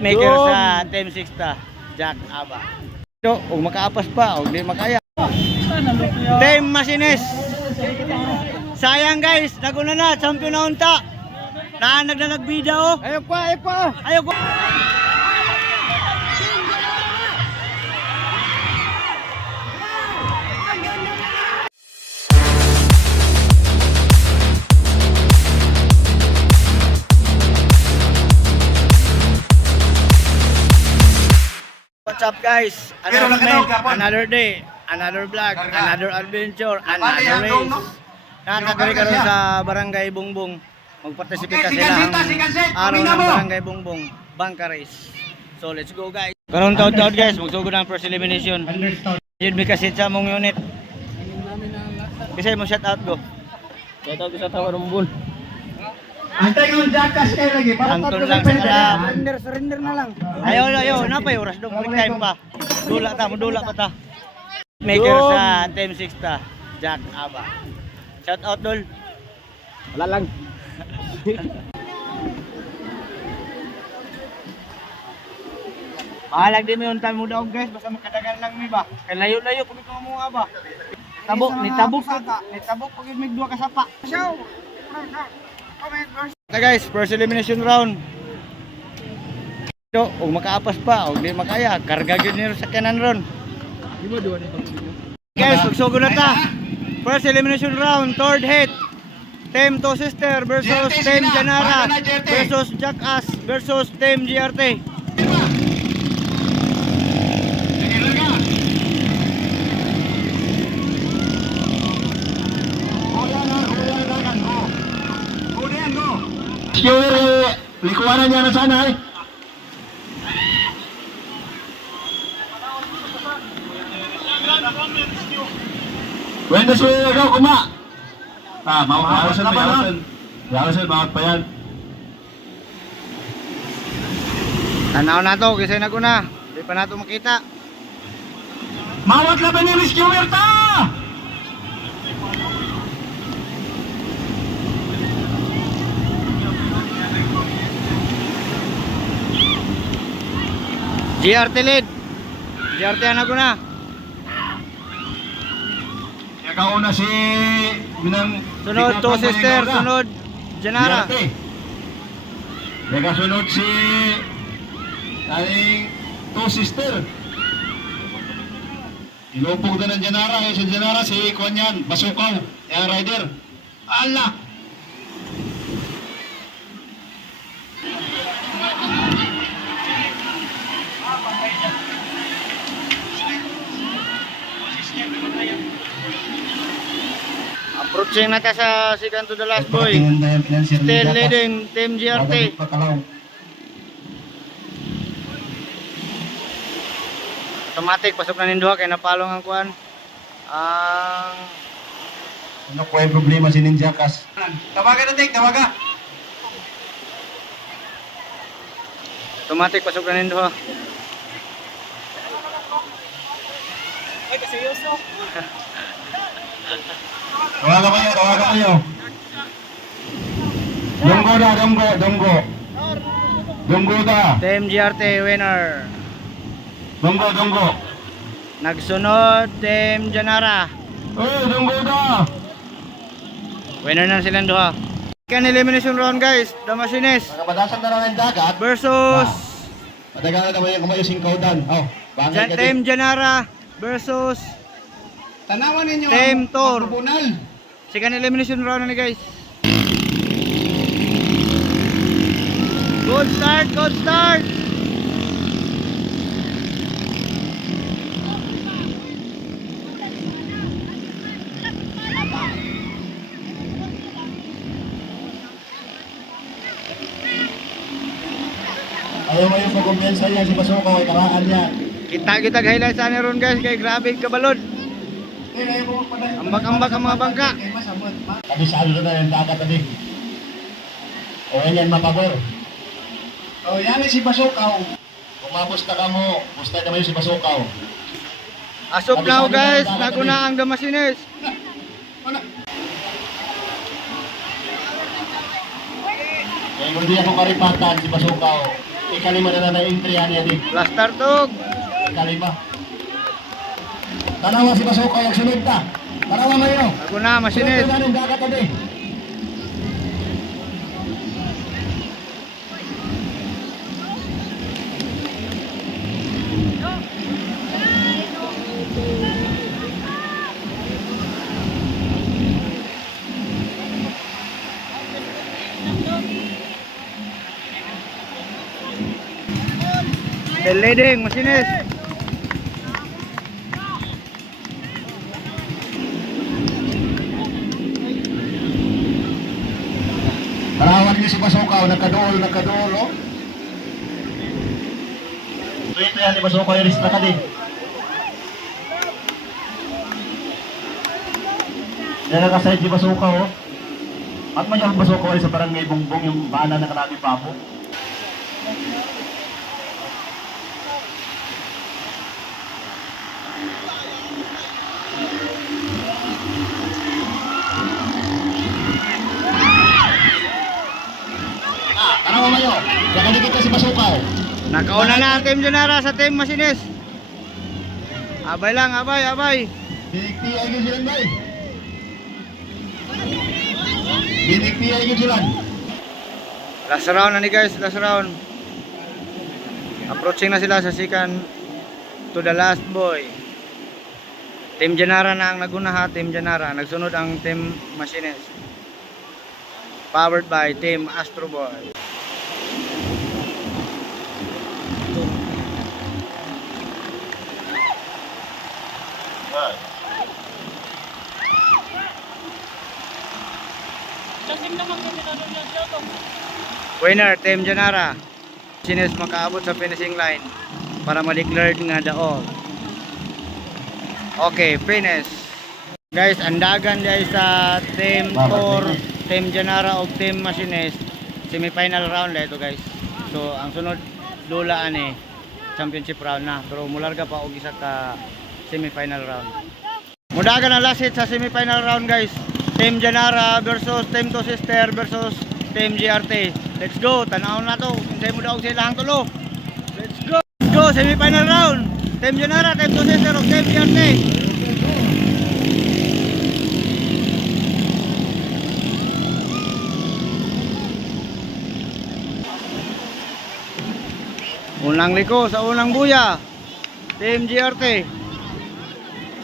Maker sa Team 6 Jack Aba. So, kung makaapas pa, o di makaya. Team Machines. Sayang guys, naguna na, champion na unta. Nagnagbida oh. Ayaw pa. What's up guys? Another day, another vlog, another adventure, another race. Nakakagari ka rin sa Barangay Bungbong. Mag-participate ka sila ang araw ng Barangay Bungbong Bangka Race. So let's go guys. Karoon taon guys, magsugod ang first elimination. Yun may kasit sa mong unit. Kasi mo shout out go. Shout out ko sa Tawa Rumbun. Antay kong jackass kayo lagi. Anton lang sa kalab. Surrender na lang. Ayaw. Napay oras dong. Quick time pa. Mudula pa ta. Maker sa Team 6 Jack Aba. Shout out dol. Wala lang. Bahalag din mo yung time mo daw guys. Basta makadagan lang mi ba. Kaya layo-layo kung ito mo ba. Nitabok pag may dua ka sapa. Okay guys, first elimination round. So, kung makaapas pa, o di makaya, karga yun nyo sa kanan ron. Guys, magsugod na ta. First elimination round, third hit. Team 2 Sister versus Team Janara versus Jackass versus Team GRT. Skewer, likuanan niya na sana eh. Wenda siya ikaw kuma. Yawasan pa yan. Yawasan, bawat pa yan. Tanaw na to, kasi naguna. Hindi pa nato makita. Mawat laban ni Skewer ta! GRT lead. GRT ang naguna. Ikaw na si Binang Sunod 2 Sister, sunod Janara. Ika sunod si aling 2 Sister. Ilupog na ng Janara. Si Janara si Kwanyan, Basukaw, yung rider. Allah! Approaching na ta sa second to the last boy. Still leading Team GRT. Automatic pasok na ninduha kay napalong ang kuan. Ano ko yung problema si Ninjakas? Tawagan na Tek, tawagan. Automatic pasok na ninduha. Ay, kaseryoso. Tawagan kayo. Donggo. Donggo da. Team GRT winner. Donggo. Nagsunod Team Janara. Donggo da. Winner na silang duha. Second elimination round guys. The Machines Nakabadasan na lang ang dagat. versus Matagal na naman yung kumayo singkawdan. Bangay ka Team Janara versus Tanawan ninyo Team Tor. tribunal. Second elimination round na ni guys. Good start. Ayaw mo yung pagkumpiyansa niya si Basukaw ay karaan niya. Kita highlights sa ron guys kay grabe kabalod. Ambak-ambak ang mga bangka. Kabisado na yung dagat tadi. O yan mapagor. O yan si Basukaw. Kumapusta ka mo. Pusta naman yung si Basukaw. Asop now guys. Naguna ang The Machines. Kaya hindi ako karipatan si Basukaw. Ikalima na na entry niya di. Last start tog. Ikalima. Tanawa si Basuka yung sunod ta. Tanawa mo yun. Ako na, masinis. Sunod na ng dagat tadi. Tail leading, masinis. Tanawan niyo si Basuka. Nagkadool, oh. Ito yan ni Basuka yung lista ka di. Yan ang kasayad si Basuka, oh. At man yung Basuka sa barangay Bongbong yung bana na kanabi papo. Tanawa mo yun. Diyan ka dikit si Basuka, oh. Nakauna na ang Team Janara sa Team Masinis. Abay lang, abay. Binikti ay yun silang bay. Binikti ay yun silang. Last round na ni guys, last round. Approaching na sila sa second to the last boy. Team Janara na ang naguna ha, Team Janara. Nagsunod ang Team Masinis. Powered by Team Astro Boy. Winner, Team Janara. Masinis makaabot sa finishing line para ma-declared nga daog. Okay, finish. Guys, andagan guys sa Team 4, Team Janara o Team Masinis. Semi-final round na ito guys. So, ang sunod lula ani championship round na. Pero mularga pa og isa ka semi-final round. Mudagan ang last hit sa semi-final round guys. Team Janara versus Team Two Sister versus Team GRT. Let's go, tanaw na to. Kinsay mo daw sila ang tulo. Let's go. Let's go, semi-final round. Team Janara, Team Two Sister o Team GRT. Unang liko sa unang buya, Team GRT.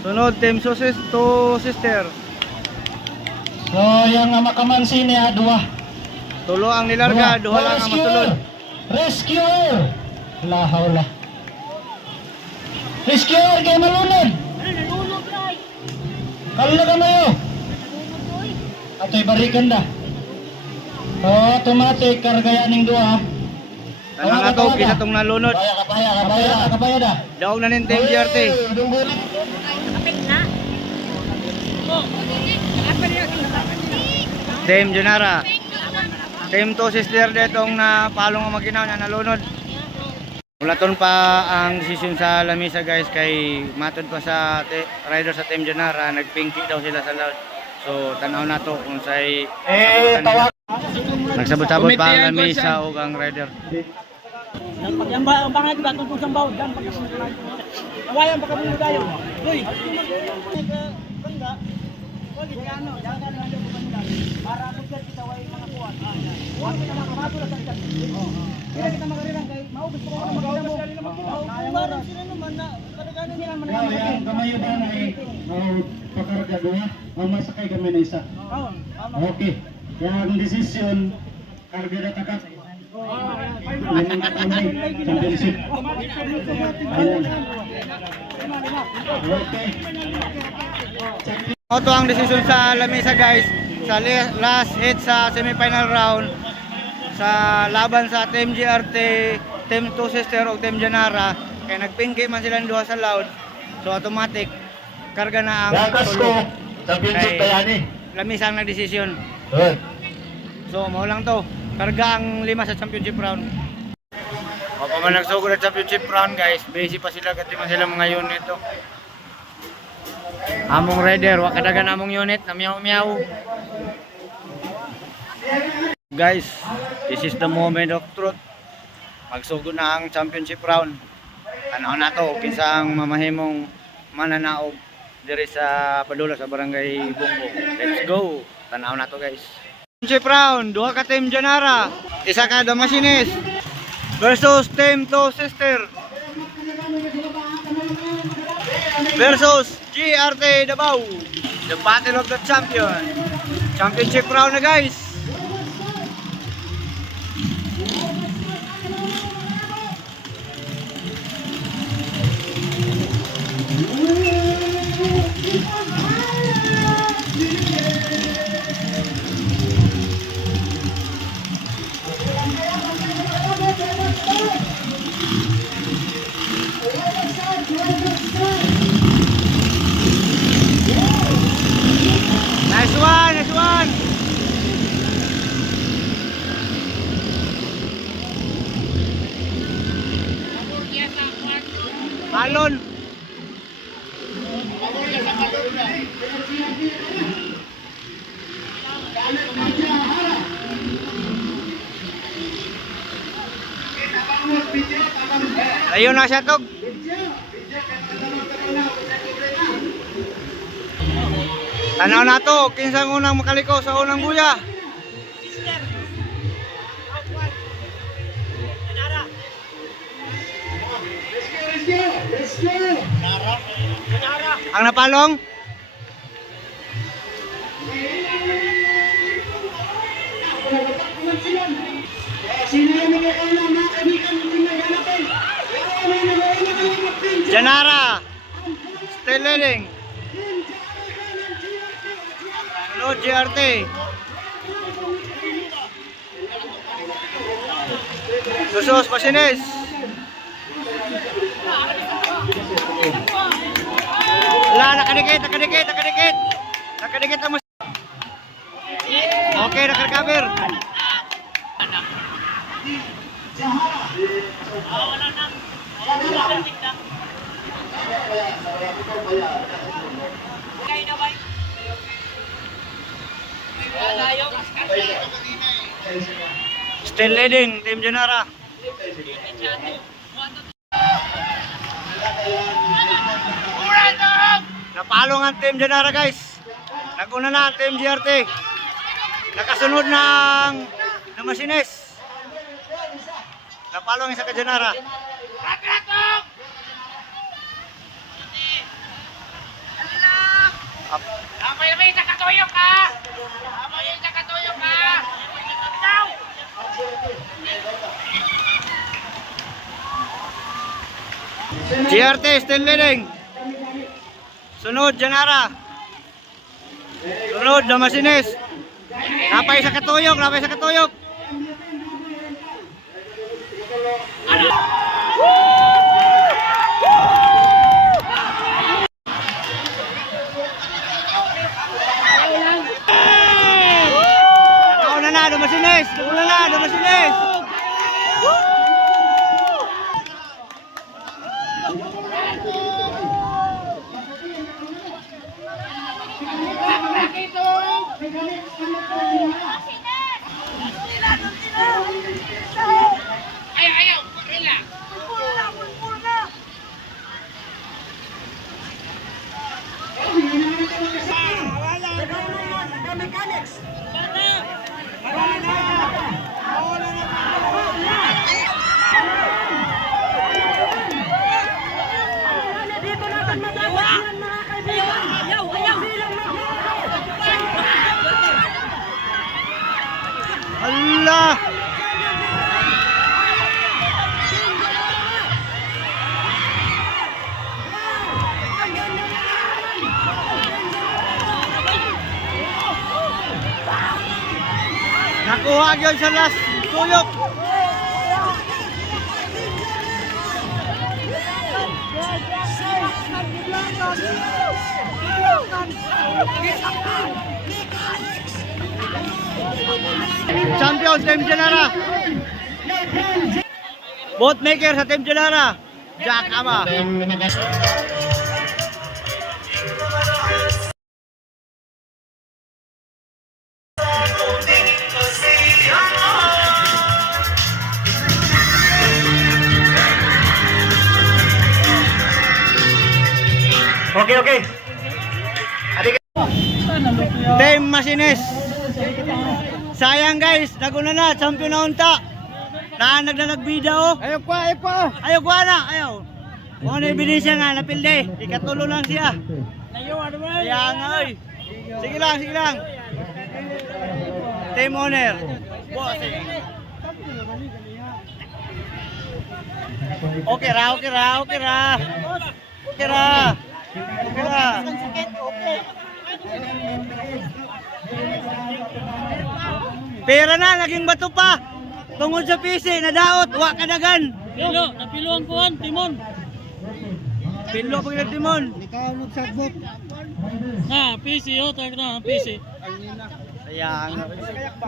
Sunod Team Two Sister. So, yung makamansi niya, dua. Tulo ang nilarga, duha lang ang masulod. Rescuer! La hawla. Rescuer kay malunod. Kalula ka na yun. Ato'y barikan da. Automatic, kargaya ning dua. Tanang nga to, kisa tong nalunod. Kabaya da. Daog na nin Team GRT. Team Janara. Team Two Sister detong na palong ang maginaw na nalunod. Mulaton pa ang decision sa lamisa guys kay matod pa sa rider sa Team Janara, nagpinki daw sila sa loud. So tanaw na to kung say tawag. nagsabot-sabot pa ang lamisa o ang rider. Yang banget ba tungkol sa bawd dan awayan baka mo tayo. Uy. Bangga. Wag ano, jangan na lang ko bangga. Para pagkat kita way mga kuwan. Wag kita makabato la sa kat. Kaya kita magarirang kay maubos ko ako magdamo. Parang sila naman na kadagano nila man. Yan, kamayo ba na pakarga doon? Masakay kami na isa. Okay. Kaya ang decision, karga na takat. Ayan. Championship. Ayan. Okay. Ito ang decision sa lamisa guys. Sa last hit sa semi-final round sa laban sa Team GRT, Team Two Sister o Team Janara. Kaya nagpingki man sila duha sa loud. So automatic karga na ang Dakas ko. Championship kaya ni. lamisa ang nagdesisyon. Good. So mao lang to. Karga ang 5 sa championship round. O pa man nagsugod sa championship round guys, busy pa sila kasi man sila mga unit to. Among rider, wa kadagan among unit na miyaw-miyaw. Guys, this is the moment of truth. Magsugod na ang championship round. Tanaw na to kinsang mamahimong mananaog diri sa Padula sa Barangay Bumbong. Let's go. Tanaw na to guys. Championship round, duha ka team Janara, isa ka Damasines versus team to sister versus GRT Davao. The battle of the champion. Championship round na guys. Nice one, nice one. Alon. Ayun na siya to. Tanaw na to, kinsang unang makaliko sa unang buya. Ang napalong? Janara, still leading. No GRT. Susos Pasines. Wala, nakadikit. Nakadikit ang mas. Okay, nakarecover. Still leading, Team Janara. Napalong ang Team Janara guys. Naguna na ang Team GRT. Nakasunod ng Damasines. Napalong isa ka Janara. GRT still leading. Sunod Janara. Sunod Damasines. Napay sa katuyok. Nakauna na Damasines. Allah. Nakuha gyud sa last tuyok. Champion Team Janara. Boat maker sa Team Janara. Jack Ama. Okay, okay. Team Machines. Sayang guys, naguna na, champion na unta. Nagnagbida oh. Ayaw pa. Ayaw ko na, ayaw. Kung ano ebidensya nga, napilde. Ikatulo lang siya. Kaya nga oy. Sige lang. Team owner. Bossing. Okay ra. Pera na, naging bato pa. Tungod sa PC, nadaot, wa kadagan. Napilo ang kuhan, Timon. Pilo pag nagtimon. PC, tayo na, PC. Sayang.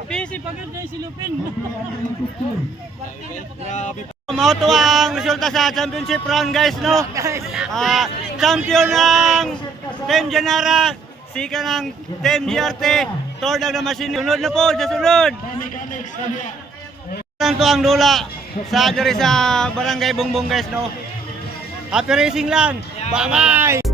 PC, pagod na si Lupin. Mauto ang resulta sa championship round guys, no? Champion ng Team Janara, sika ng Team GRT, third ng machine. Sunod na po, sunod. Ito ang dula sa diri sa Barangay Bongbong guys, no? Happy racing lang. Bye-bye.